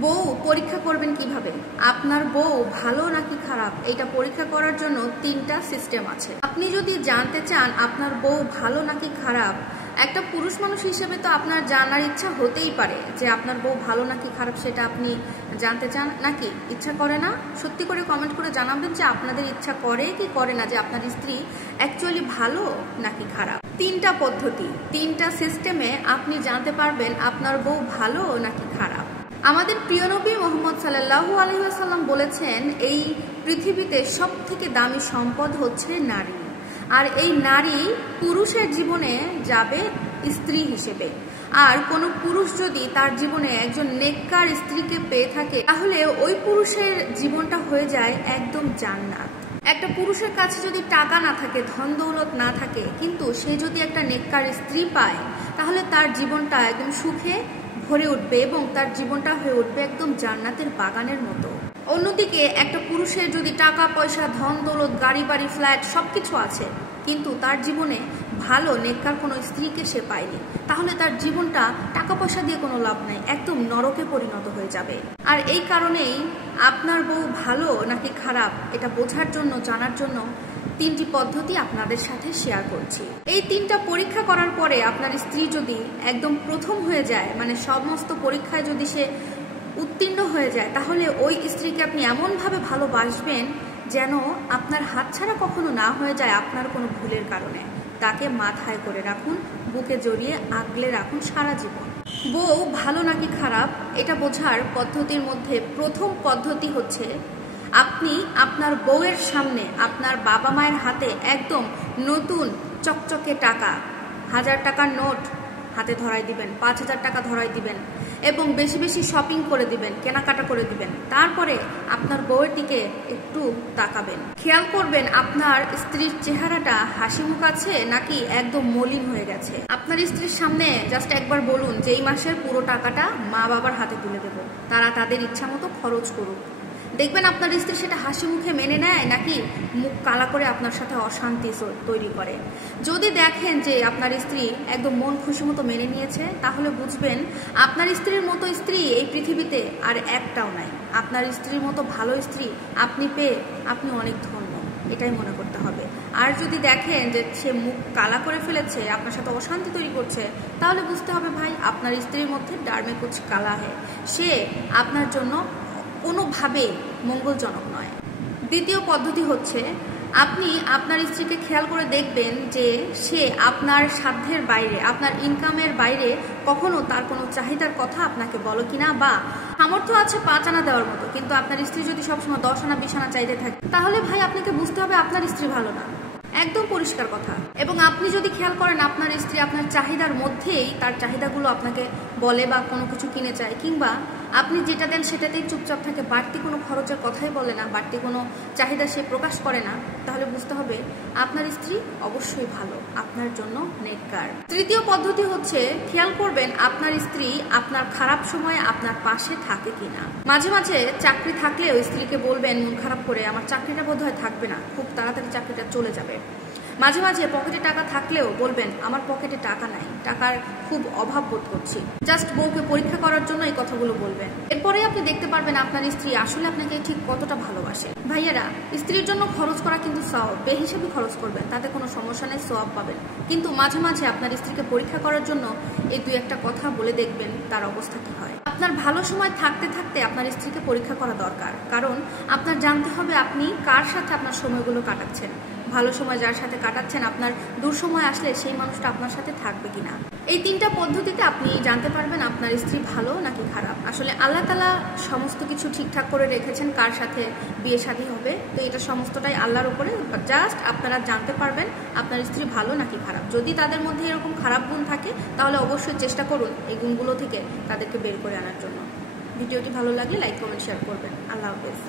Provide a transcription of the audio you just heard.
বউ পরীক্ষা করবেন কিভাবে? আপনার বউ ভালো নাকি খারাপ এটা পরীক্ষা করার জন্য 3টা সিস্টেম আছে। আপনি যদি জানতে চান আপনার বউ ভালো নাকি খারাপ, একটা পুরুষ মানুষ হিসেবে তো আপনার জানার ইচ্ছা হতেই পারে যে আপনার বউ ভালো নাকি খারাপ সেটা আপনি জানতে চান নাকি ইচ্ছা করে না? সত্যি করে কমেন্ট করে জানাবেন যে আপনাদের ইচ্ছা করে কি করে না যে আপনার স্ত্রী অ্যাকচুয়ালি ভালো নাকি খারাপ। 3টা পদ্ধতি, 3টা সিস্টেমে আপনি জানতে পারবেন আপনার বউ ভালো নাকি খারাপ। আমাদের প্রিয় নবী মুহাম্মদ সাল্লাল্লাহু আলাইহি ওয়াসাল্লাম বলেছেন, এই পৃথিবীতে সবথেকে দামি সম্পদ হচ্ছে নারী, আর এই নারী পুরুষের জীবনে যাবে স্ত্রী হিসেবে। আর কোনো পুরুষ যদি তার জীবনে একজন নেককার স্ত্রীকে পেয়ে থাকে তাহলে ওই পুরুষের জীবনটা হয়ে যায় একদম জান্নাত। একটা পুরুষের কাছে যদি টাকা না থাকে, ধন দৌলত না থাকে, কিন্তু সে যদি একটা নেককার স্ত্রী পায় তাহলে তার জীবনটা একদম সুখে ভরে উঠবে এবং তার জীবনটা হয়ে উঠবে একদম জান্নাতের বাগানের মতো। অন্যদিকে একটা পুরুষের যদি টাকা পয়সা, ধন দৌলত, গাড়ি বাড়ি, ফ্ল্যাট সবকিছু আছে কিন্তু তার জীবনে ভালো নেককার কোনো স্ত্রীকে সে পায়নি, তাহলে তার জীবনটা টাকা পয়সা দিয়ে কোনো লাভ নাই, একদম নরকে পরিণত হয়ে যাবে। আর এই কারণেই আপনার বউ ভালো নাকি খারাপ এটা বোঝার জন্য, জানার জন্য 3টি পদ্ধতি আপনাদের সাথে শেয়ার করছি। এই 3টা পরীক্ষা করার পরে আপনার স্ত্রী যদি একদম প্রথম হয়ে যায়, মানে সমস্ত পরীক্ষায় যদি সে উত্তীর্ণ হয়ে যায়, তাহলে ওই স্ত্রীকে আপনি এমনভাবে ভালোবাসবেন যেন আপনার হাতছাড়া কখনো না হয়ে যায় আপনার কোনো ভুলের কারণে। তাকে মাথায় করে রাখুন, বুকে জড়িয়ে আগলে রাখুন সারা জীবন। বউ ভালো নাকি খারাপ এটা বোঝার পদ্ধতির মধ্যে প্রথম পদ্ধতি হচ্ছে, আপনি আপনার বউয়ের সামনে আপনার বাবা মায়ের হাতে একদম নতুন চকচকে টাকা, 1000 টাকার নোট হাতে ধরাই দিবেন, 5000 টাকা ধরাই দিবেন এবং বেশি বেশি শপিং করে দিবেন, কেনাকাটা করে দিবেন। তারপরে আপনার বউয়ের দিকে একটু তাকাবেন, খেয়াল করবেন আপনার স্ত্রীর চেহারাটা হাসি মুখ আছে নাকি একদম মলিন হয়ে গেছে। আপনার স্ত্রীর সামনে জাস্ট একবার বলুন যে এই মাসের পুরো টাকাটা মা বাবার হাতে তুলে দেব, তারা তাদের ইচ্ছা মতো খরচ করুক। দেখবেন আপনার স্ত্রী সেটা হাসি মুখে মেনে নেয় নাকি মুখ কালা করে আপনার সাথে অশান্তি তৈরি করে। যদি দেখেন যে আপনার স্ত্রী একদম মন খুশি মতো মেনে নিয়েছে, তাহলে বুঝবেন আপনার স্ত্রীর মতো স্ত্রী এই পৃথিবীতে আর একটাও নাই। আপনার স্ত্রীর মতো ভালো স্ত্রী আপনি পেয়ে আপনি অনেক ধন্য, এটাই মনে করতে হবে। আর যদি দেখেন যে সে মুখ কালা করে ফেলেছে, আপনার সাথে অশান্তি তৈরি করছে, তাহলে বুঝতে হবে ভাই আপনার স্ত্রীর মধ্যে ডারমে কুছ কালা হয়, সে আপনার জন্য কোনোভাবে মঙ্গলজনক নয়। দ্বিতীয় পদ্ধতি হচ্ছে, আপনি আপনার স্ত্রীকে খেয়াল করে দেখবেন যে সে আপনার সাধ্যের বাইরে, আপনার ইনকামের বাইরে কখনো তার কোনো চাহিদার কথা আপনাকে বলো কিনা, বা সামর্থ্য আছে 5 আনা দেওয়ার মতো কিন্তু আপনার স্ত্রী যদি সবসময় 10 আনা 20 আনা চাইতে থাকে, তাহলে ভাই আপনাকে বুঝতে হবে আপনার স্ত্রী ভালো না, একদম পরিষ্কার কথা। এবং আপনি যদি খেয়াল করেন আপনার স্ত্রী আপনার চাহিদার মধ্যেই তার চাহিদাগুলো আপনাকে বলে বা কোনো কিছু কিনে চায়, কিংবা আপনি যেটা দেন সেটাতেই চুপচাপ থাকে, বাড়তি কোনো খরচের কথাই বলে না, বাড়তি কোনো চাহিদা সে প্রকাশ করে না, তাহলে বুঝতে হবে আপনার স্ত্রী অবশ্যই ভালো, আপনার জন্য নেককার। তৃতীয় পদ্ধতি হচ্ছে, খেয়াল করবেন আপনার স্ত্রী আপনার খারাপ সময়ে আপনার পাশে থাকে কিনা। মাঝে মাঝে চাকরি থাকলেও স্ত্রীকে বলবেন মন খারাপ করে, আমার চাকরিটা বোধহয় থাকবে না, খুব তাড়াতাড়ি চাকরিটা চলে যাবে। মাঝে মাঝে পকেটে টাকা থাকলেও বলবেন আমার পকেটে টাকা নাই, টাকার খুব অভাব বোধ করছি। জাস্ট বউকে পরীক্ষা করার জন্য এই কথাগুলো বলবেন। এরপরে আপনি দেখতে পারবেন আপনার স্ত্রী আসলে আপনাকে ঠিক কতটা ভালোবাসে। ভাইয়েরা, স্ত্রীর জন্য খরচ করা কিন্তু সওয়াব, বেহিসাবি খরচ করবেন, তাতে কোনো সমস্যা নেই, সওয়াব পাবেন। কিন্তু মাঝে মাঝে আপনার স্ত্রীকে পরীক্ষা করার জন্য এই 2-1টা কথা বলে দেখবেন তার অবস্থা কি হয়। আপনার ভালো সময় থাকতে থাকতে আপনার স্ত্রীকে পরীক্ষা করা দরকার, কারণ আপনার জানতে হবে আপনি কার সাথে আপনার সময়গুলো কাটাচ্ছেন। ভালো সময় যার সাথে কাটাচ্ছেন, আপনার দূর সময় আসলে সেই মানুষটা আপনার সাথে থাকবে কিনা। এই 3টা পদ্ধতিতে আপনি জানতে পারবেন আপনার স্ত্রী ভালো নাকি খারাপ। আসলে আল্লাহ তাআলা সমস্ত কিছু ঠিকঠাক করে রেখেছেন, কার সাথে বিয়ে শাদী হবে, তো এটা সমস্তটাই আল্লাহর উপরে। জাস্ট আপনারা জানতে পারবেন আপনার স্ত্রী ভালো নাকি খারাপ। যদি তাদের মধ্যে এরকম খারাপ গুণ থাকে তাহলে অবশ্যই চেষ্টা করুন এই গুণগুলো থেকে তাদেরকে বের করে আনার জন্য। ভিডিওটি ভালো লাগলে লাইক, কমেন্ট, শেয়ার করবেন। আল্লাহ হাফেজ।